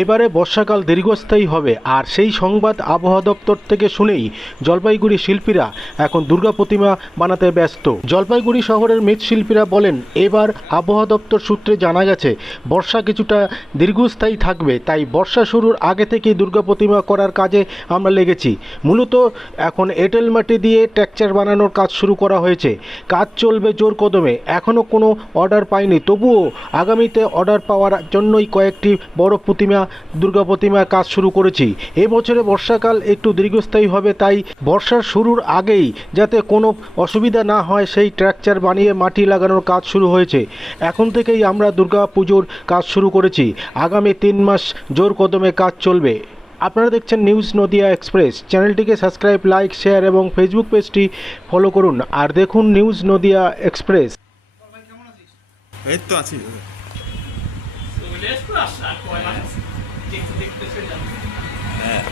এবারে বর্ষাকাল দীর্ঘস্থায়ী হবে, আর সেই সংবাদ আবহাওয়া দপ্তর থেকে শুনেই জলপাইগুড়ি শিল্পীরা এখন দুর্গা প্রতিমা বানাতে ব্যস্ত। জলপাইগুড়ি শহরের মৃৎশিল্পীরা বলেন, এবার আবহাওয়া দপ্তর সূত্রে জানা গেছে, বর্ষা কিছুটা দীর্ঘস্থায়ী থাকবে, তাই বর্ষা শুরুর আগে থেকেই দুর্গা প্রতিমা করার কাজে আমরা লেগেছি। মূলত এখন এঁটেল মাটি দিয়ে টেক্সচার বানানোর কাজ শুরু করা হয়েছে। কাজ চলবে জোর কদমে এখনও কোনো অর্ডার পাইনি, তবুও আগামীতে অর্ডার পাওয়ার জন্যই কয়েকটি বড় প্রতিমা দুর্গা প্রতিমার কাজ শুরু করেছি। এবছরে বর্ষাকাল একটু দীর্ঘস্থায়ী হবে তাই বর্ষার শুরুর আগেই যাতে কোনো অসুবিধা না হয় সেই ট্র্যাকচার বানিয়ে মাটি লাগানোর কাজ শুরু হয়েছে। এখন থেকেই আমরা দুর্গা পুজোর কাজ শুরু করেছি। আগামী তিন মাস জোর কদমে কাজ চলবে। আপনারা দেখছেন নিউজ নদিয়া এক্সপ্রেস। চ্যানেলটিকে সাবস্ক্রাইব লাইক শেয়ার এবং ফেসবুক পেজটি ফলো করুন। আর দেখুন নিউজ নদিয়া এক্সপ্রেস। এই তো আছি। হ্যাঁ।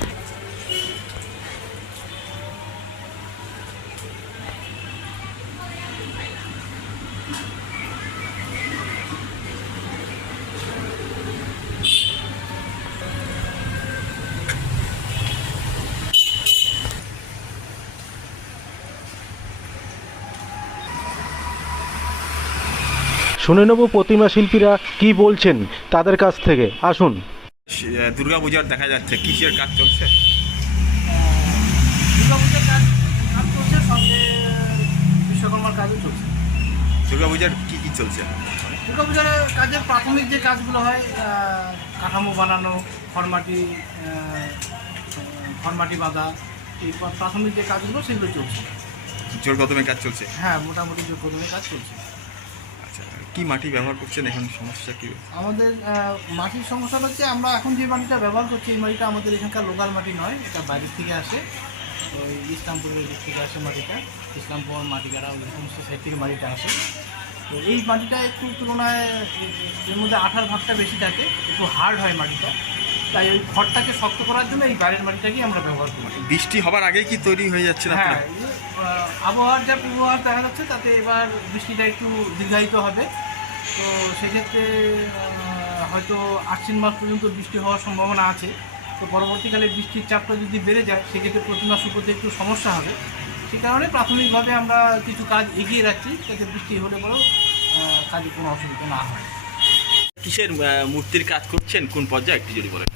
শুনে নেব প্রতিমা শিল্পীরা কি বলছেন তাদের কাছ থেকে। আসুন। দুর্গা পূজার দেখা যাচ্ছে। কিসের কাজ চলছে? দুর্গাপূজার কাজ কাজ চলছে সঙ্গে বিশ্বকর্মার কাজও চলছে। দুর্গা পূজার কি কি চলছে? দুর্গাপূজার কাজের প্রাথমিক যে কাজগুলো হয় কাঠামো বানানো খড়মাটি আহ, খড়মাটি বাঁধা এই প্রাথমিক যে কাজগুলো সেগুলো চলছে। জোর কদমে কাজ চলছে? হ্যাঁ মোটামুটি যে কর্মী কাজ চলছে। কি মাটি ব্যবহার করছেন? এখন সমস্যা কি? আমাদের মাটির সমস্যা হচ্ছে আমরা এখন যে মাটিটা ব্যবহার করছি এই মাটিটা আমাদের এখানকার লোকাল মাটি নয় এটা বাইরের থেকে আসে। ওই ইসলামপুরের দিক থেকে আসে মাটিটা ইসলামপুর মাটিকারা ওই সমস্ত সাইড থেকে মাটিটা আসে। তো এই মাটিটা একটু তুলনায় এর মধ্যে আঠার ভাগটা বেশি থাকে একটু হার্ড হয় মাটিটা। তাই ওই খড়টাকে শক্ত করার জন্য এই বাইরের মাটিটাকেই আমরা ব্যবহার করি। বৃষ্টি হবার আগেই কি তৈরি হয়ে যাচ্ছে না হ্যাঁ আবহাওয়ার যা পূর্বাভাস দেখা যাচ্ছে তাতে এবার বৃষ্টিটা একটু দীর্ঘায়িত হবে। তো সেক্ষেত্রে হয়তো আশ্বিন মাস পর্যন্ত বৃষ্টি হওয়ার সম্ভাবনা আছে। তো পরবর্তীকালে বৃষ্টির চাপটা যদি বেড়ে যায় সেক্ষেত্রে প্রতিমা শুকোতে একটু সমস্যা হবে। সে কারণে প্রাথমিকভাবে আমরা কিছু কাজ এগিয়ে রাখছি যাতে বৃষ্টি হলে পরেও কাজে কোনো অসুবিধা না হয়। কিসের মূর্তির কাজ করছেন? কোন পর্যায়ে? একটু যদি বলেন।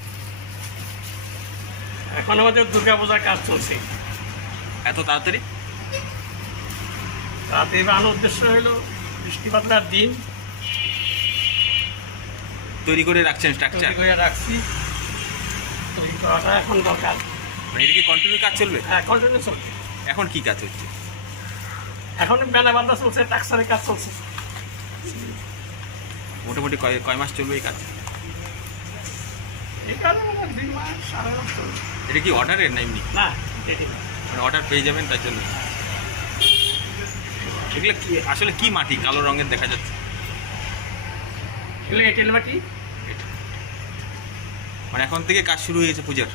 এখন আমাদের দুর্গাপূজার কাজ চলছে। এত তাড়াতাড়ি? তাতে বানানোর উদ্দেশ্য হলো বৃষ্টিপাতলার দিন। তৈরি করে রাখছেন স্ট্রাকচার তৈরি করে রাখছি। তৈরি করাটা এখন দরকার। মানে এদিকে কন্টিনিউ কাজ চলবে? হ্যাঁ কন্টিনিউ চলবে এখন কি কাজ হচ্ছে? এখন বেলা বান্ধা চলছে টাক্সারের কাজ চলছে। মোটামুটি কয় কয় মাস চলবে এই কাজ? এই কারণে দুই মাস সাড়ে এটা কি অর্ডারের না এমনি? না এটি না। মানে অর্ডার পেয়ে যাবেন তার জন্য। এগুলো কি আসলে কি মাটি? কালো রঙের দেখা যাচ্ছে। এগুলো এঁটেল মাটি? মানে এখন থেকে কাজ শুরু হয়ে গেছে পূজার।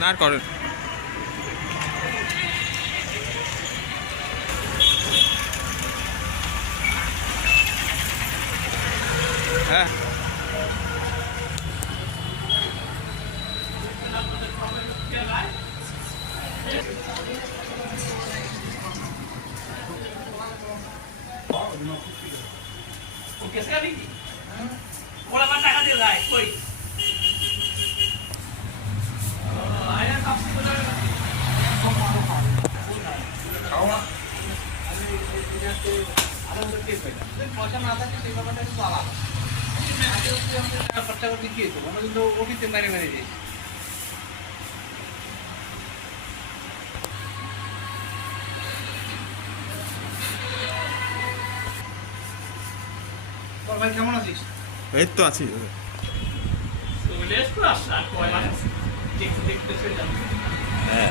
না আর করেন। হ্যাঁ। ওরা আবার টাকা দিয়ে যায় কই পয়সা না থাকে সেই ব্যাপারটা একটু আলাদা খরচা করে দিচ্ছি তো আমরা কিন্তু অফিসে মেরে মেরে দিয়েছি ভাই কেমন আছিস? এই তো আছি। চলে এসো আসা দেখতে দেখতে চলে যাবে। হ্যাঁ।